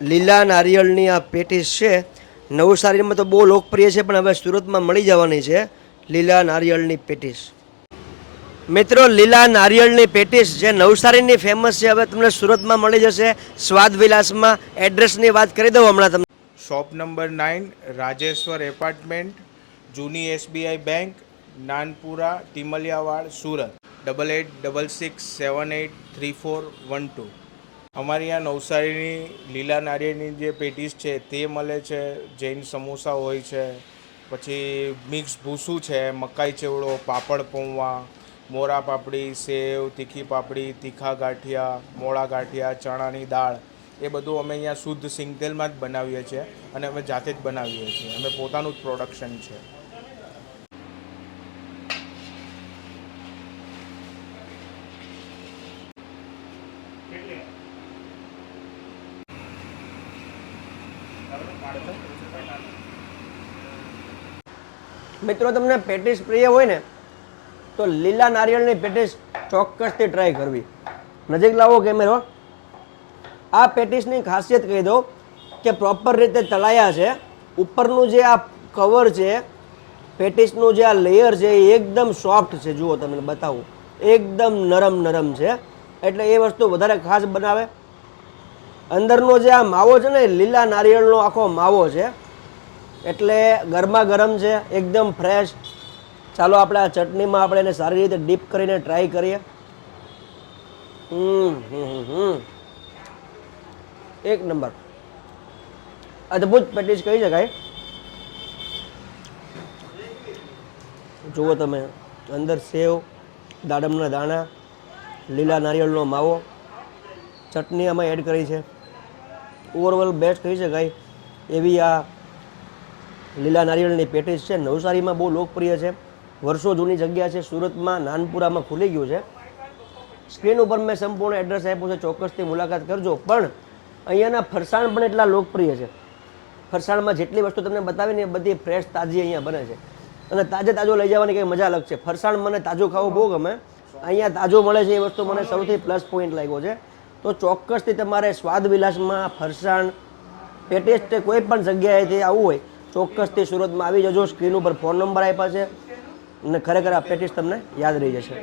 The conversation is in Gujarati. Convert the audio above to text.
લીલા નારિયેળની આ પેટીસ છે. નવસારીમાં તો બહુ લોકપ્રિય છે, પણ હવે સુરતમાં મળી જવાની છે લીલા નારિયેળની પેટીસ. મિત્રો, લીલા નારિયેળની પેટીસ જે નવસારીની ફેમસ છે, હવે તમને સુરતમાં મળી જશે. સ્વાદ વિલાસમાં એડ્રેસની વાત કરી દઉં હમણાં તમને. Shop number nine, Rajeshwar apartment, જૂની SBI bank, Nanpura Timliyawad Surat. Double eight double six seven eight three four one two અમારી આ નવસારીની લીલા નારિયેળની જે પેટીસ છે તે મળે છે, જૈન સમોસા હોય છે, પછી મિક્સ ભૂસું છે, મકાઈ ચેવડો પાપડ પૌવા, મોરા પાપડી, સેવ, તીખી પાપડી, તીખા ગાંઠિયા, મોળા ગાંઠિયા, ચણાની દાળ, એ બધું અમે અહીંયા શુદ્ધ સિંગતેલમાં જ બનાવીએ છીએ અને અમે જાતે જ બનાવીએ છીએ. અમે પોતાનું જ પ્રોડક્શન છે. મિત્રો, તમને પેટીસ પ્રિય હોય ને, તો લીલા નારિયેળની પેટીસ ચોક્કસથી ટ્રાય કરવી. નજીક લાવો કેમેરો આ પેટીસની ખાસિયત કહી દો કે પ્રોપર રીતે તળાયા છે. ઉપરનું જે આ કવર છે, પેટીસનું જે આ લેયર છે, એ એકદમ સોફ્ટ છે. જુઓ તમને બતાવું. એકદમ નરમ નરમ છે. એટલે એ વસ્તુ વધારે ખાસ બનાવે. અંદરનો જે આ માવો છે ને લીલા નારિયેળનો આખો માવો છે. એટલે ગરમા ગરમ છે, એકદમ ફ્રેશ ચાલો આપણે આ ચટણીમાં આપણે એને સારી રીતે ડીપ કરીને ટ્રાય કરીએ. એક નંબર. અદ્ભુત પેટીસ કહી શકાય. જુઓ તમે, અંદર સેવ, દાડમના દાણા, લીલા નારિયેળનો માવો. ચટણી આમાં એડ કરી છે. ઓવરઓલ બેસ્ટ કહી શકાય એવી આ લીલા નારિયેળની પેટીસ છે. નવસારીમાં બહુ લોકપ્રિય છે. વર્ષો જૂની જગ્યા છે. સુરતમાં નાનપુરામાં ખુલી ગયું છે. સ્ક્રીન ઉપર મેં સંપૂર્ણ એડ્રેસ આપ્યું છે. ચોક્કસથી મુલાકાત કરજો. પણ અહીંયાના ફરસાણ પણ એટલા લોકપ્રિય છે. ફરસાણમાં જેટલી વસ્તુ તમને બતાવી ને એ બધી ફ્રેશ તાજી અહીંયા બને છે. અને તાજે તાજો લઈ જવાની કંઈ મજા અલગ છે. ફરસાણ મને તાજો ખાવું બહુ ગમે. અહીંયા તાજો મળે છે એ વસ્તુ. મને સૌથી પ્લસ પોઈન્ટ લાગ્યો છે. તો ચોક્કસથી તમારે સ્વાદ વિલાસમાં ફરસાણ પેટીસ તે કોઈ પણ જગ્યાએથી આવવું હોય, ચોક્કસથી સુરતમાં આવી જજો. સ્ક્રીન ઉપર ફોન નંબર આપ્યા છે અને ખરેખર આ પેટીસ તમને યાદ રહી જશે.